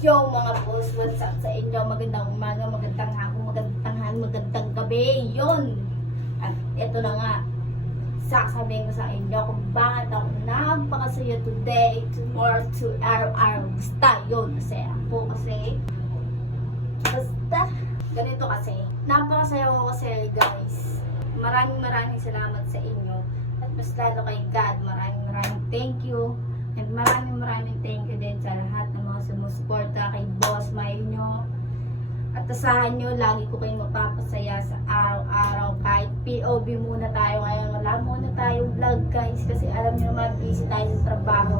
Yo mga boss, what's up sa inyo? Magandang umaga, magandang hapon, magandang tanghali, magandang gabi. Yun! At ito na nga, sasabihin ko sa inyo kung bakit ako napakasaya today, tomorrow, to araw-araw. Basta yun, kasi ako kasi, basta, ganito kasi. Napakasaya ko kasi guys. Maraming salamat sa inyo. At mas lalo kay God, maraming thank you. And maraming thank you din sa lahat ng mga sumusuporta kay Boss May nyo. At asahan nyo, lagi ko kayong mapapasaya sa araw-araw. Kahit POV muna tayo ngayon. Wala muna tayong vlog guys. Kasi alam nyo naman, busy tayo sa trabaho.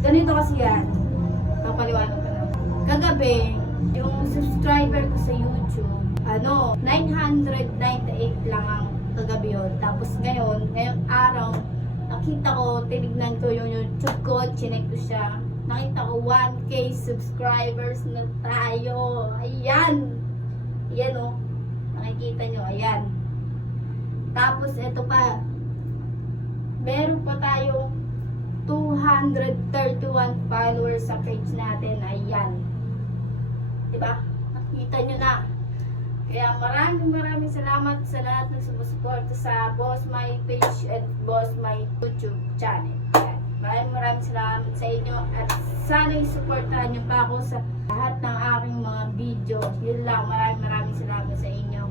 Ganito kasi yan. Papaliwanag ko na. Kagabi, yung subscriber ko sa YouTube, 998 lang ang kagabi yun. Tapos ngayong araw, nakita ko, tinignan ko yung YouTube ko, chinek ko siya. Nakita ko 1K subscribers na tayo. Ayan! Ayan o. Nakikita nyo, ayan. Tapos ito pa, meron pa tayong 231 followers sa page natin. Ayan. Diba? Nakita nyo na. Kaya maraming salamat sa lahat ng sumusuporta sa Boss My page at Boss My YouTube channel. Maraming salamat sa inyo at sana isuportahan nyo pa ako sa lahat ng aking mga video. Yun lang, maraming salamat sa inyo.